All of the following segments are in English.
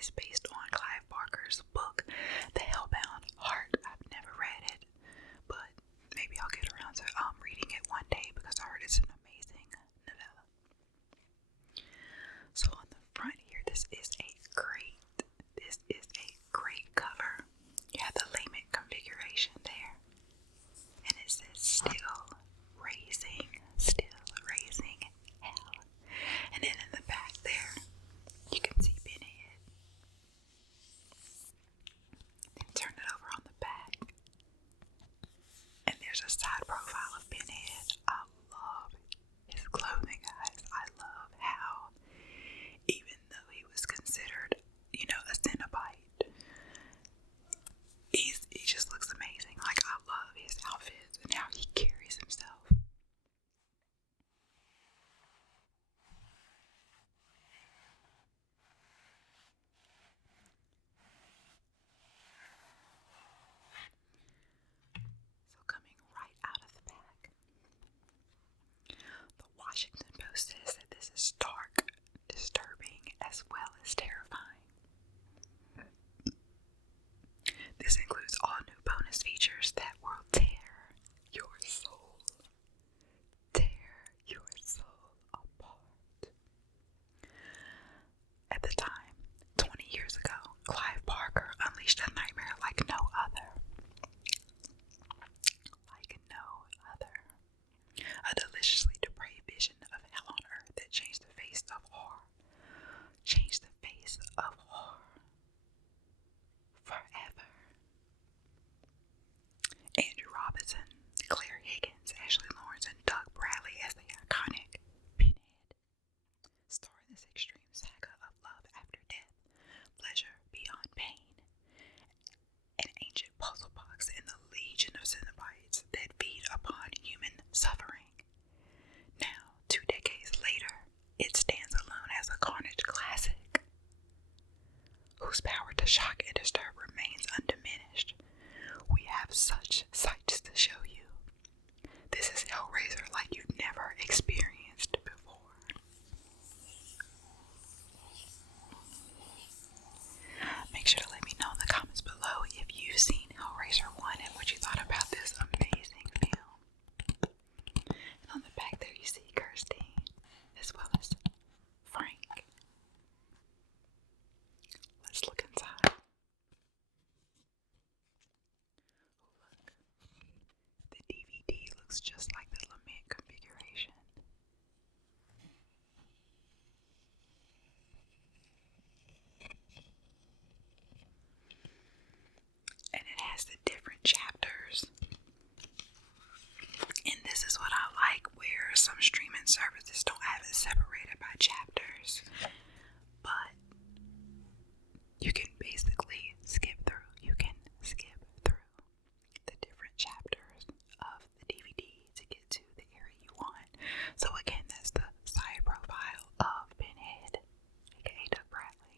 is based on Clive Barker's book, The Hellbound Heart. I've never read it, but maybe I'll get around to reading it one day because I heard it's an amazing novella. So on the front here, this is a great cover. You have the layman configuration there, and it says still raising hell. And then in the back there, you can see Pinhead. Then turn it over on the back, and there's a side profile of Pinhead. I love his clothing, guys. I love how, even though he was considered, a Cenobite, he just looks amazing. Like, I love his outfits and how he carries himself. So coming right out of the back, the Washington Post says that this is dark, disturbing, as well as terrifying. This includes all new bonus features that will tear your soul apart. At the time, 20 years ago, Clive Barker unleashed a nightmare like no other. A deliciously depraved vision of hell on earth that changed the face of horror. Forever. Andrew Robinson, Claire Higgins, Ashley Lawrence, and Doug Bradley as the iconic Pinhead star in this extreme saga of love after death, pleasure beyond pain, an ancient puzzle box in the legion of Cenobites that feed upon human suffering. Now, 2 decades later, it stands alone as a carnage classic, whose power to shock and disturb remains undiminished. We have such sights to show you. This is Hellraiser like you've never experienced before. Make sure to let me know in the comments below if you've seen Hellraiser 1 and what you thought about this amazing film. And on the back there you see Kirsty, as well as Frank. Let's look inside. Look. The DVD looks just like the lament configuration. And it has the different chapters. And this is what I like, where some streaming services don't have it separated by chapters. But you can basically skip through. The different chapters of the DVD to get to the area you want. So again, that's the side profile of Pinhead, aka Doug Bradley.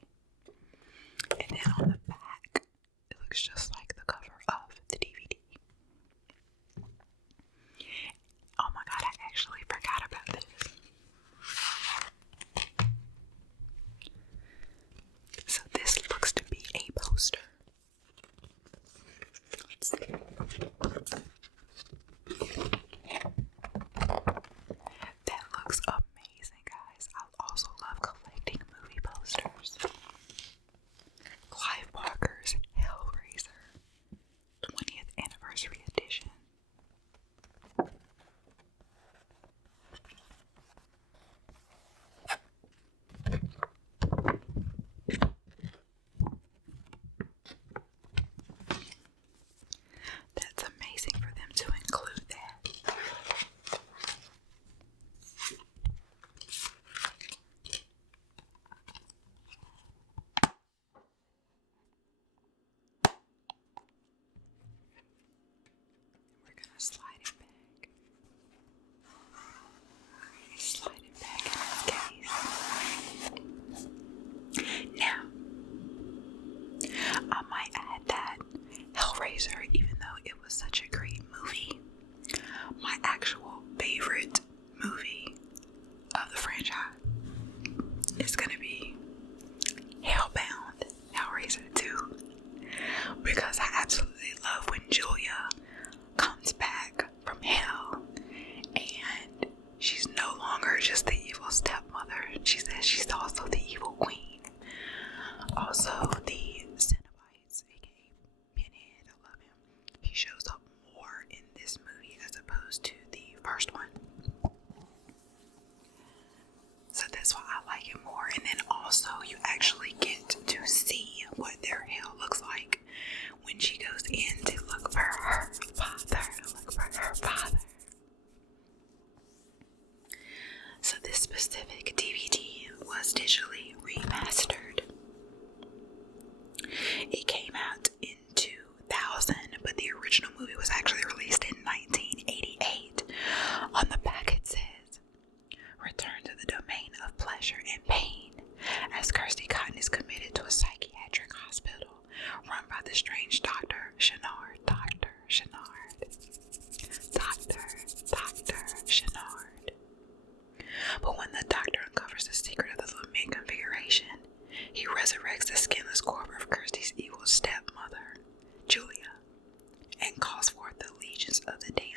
And then on the back, it looks just like the cover of the DVD. Oh my god, I actually forgot about this. Also, the Cenobites, aka Pinhead, I love him. He shows up more in this movie as opposed to the first one. So that's why I like it more. And then also you actually get to see what their hell looks like when she goes in to look for her father. So this specific DVD was digitally remastered. It came out in 2000, but the original movie was actually released in 1988. On the back it says, "Return to the domain of pleasure and pain, as Kirsty Cotton is committed to a psychiatric hospital run by the strange Dr. Chenard. Dr. Chenard. But when the doctor uncovers the secret of the lament configuration, he resurrects the skinless corpse of Kirsty's evil stepmother, Julia, and calls forth the legions of the damned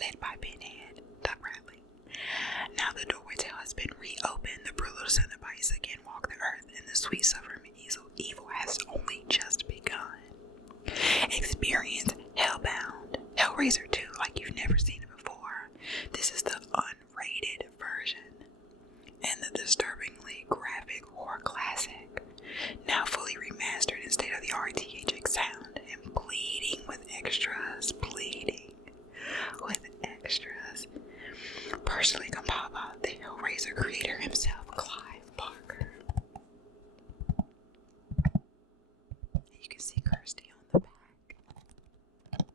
led by Pinhead, Doug Bradley. Now the doorway to hell has been reopened, the brutal Cenobites again walk the earth, and the sweet suffering evil has only just begun. Experience Hellbound, Hellraiser 2 like you've never seen it before. This is the unrated version, and the disturbingly graphic horror classic, now fully remastered in state-of-the-art THX sound, and bleeding with extras. Personally compiled by the Hellraiser creator himself, Clive Barker. You can see Kirsty on the back.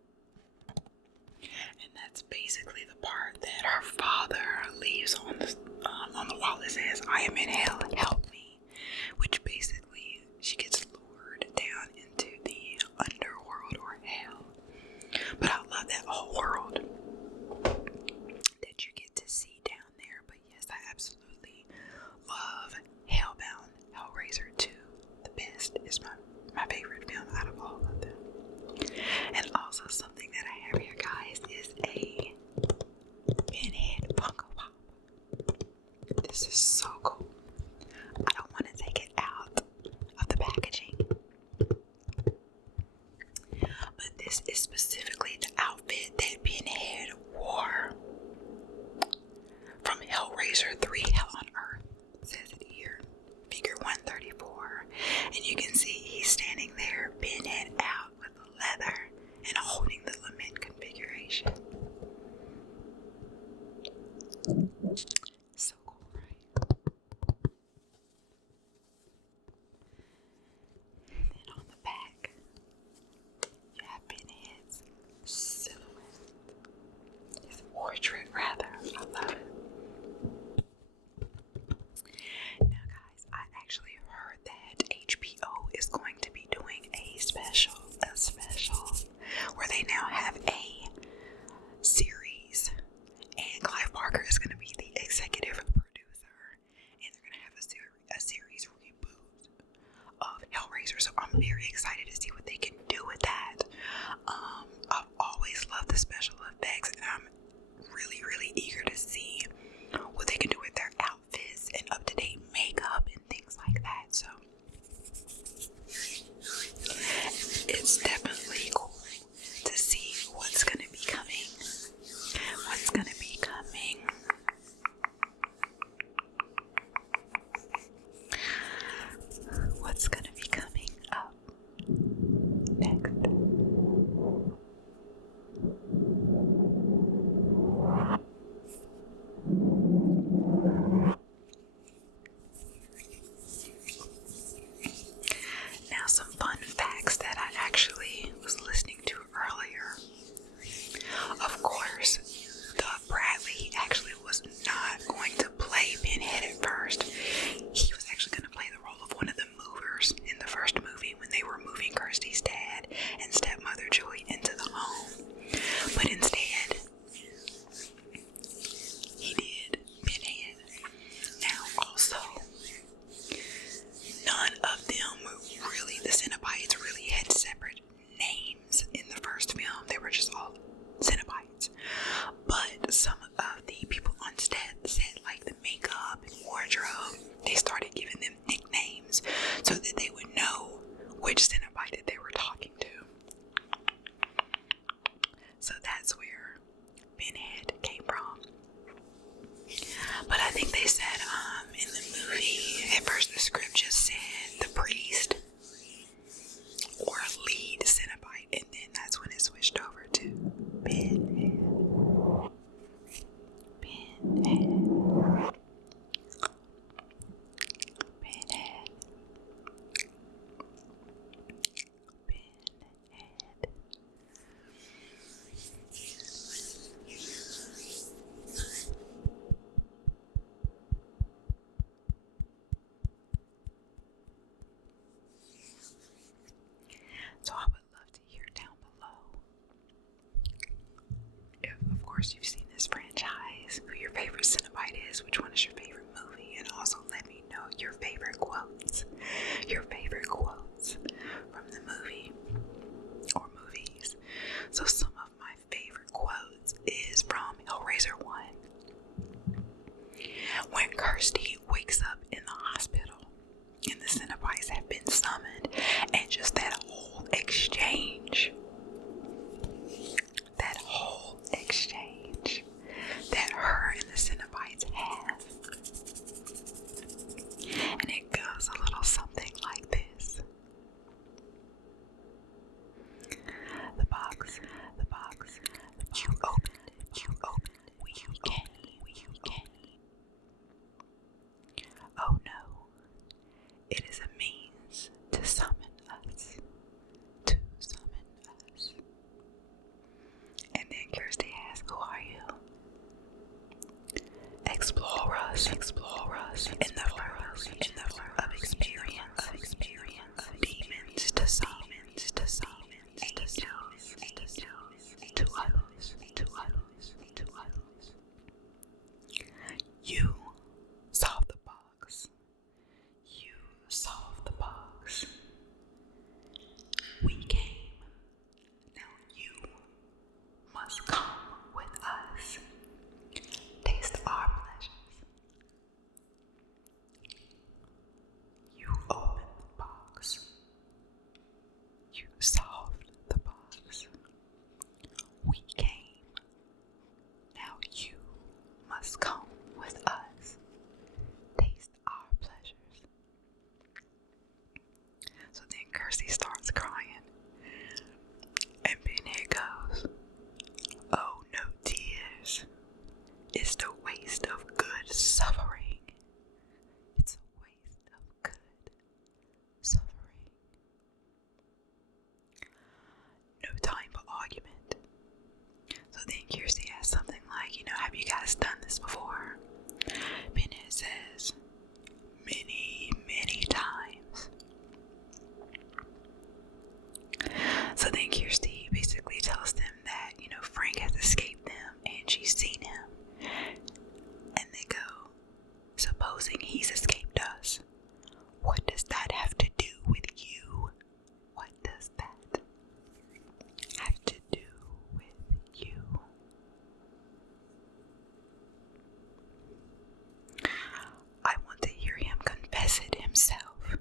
himself,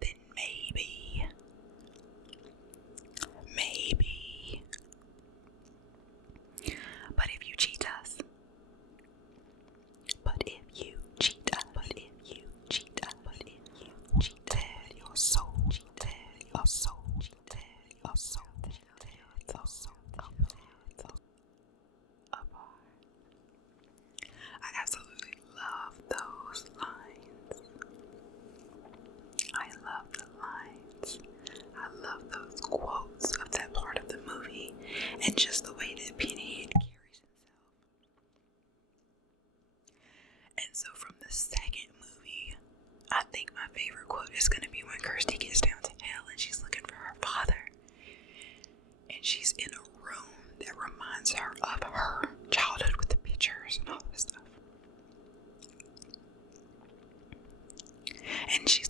then maybe. But if you cheat us, tear your soul, apart. I absolutely love those lines. I love the lines. I love those quotes of that part of the movie, and just the way that Pinhead carries himself. And so from the second movie, I think my favorite quote is going to be when Kirsty gets down to hell and she's looking for her father. And she's in a room that reminds her of her childhood with the pictures and all this stuff. And she's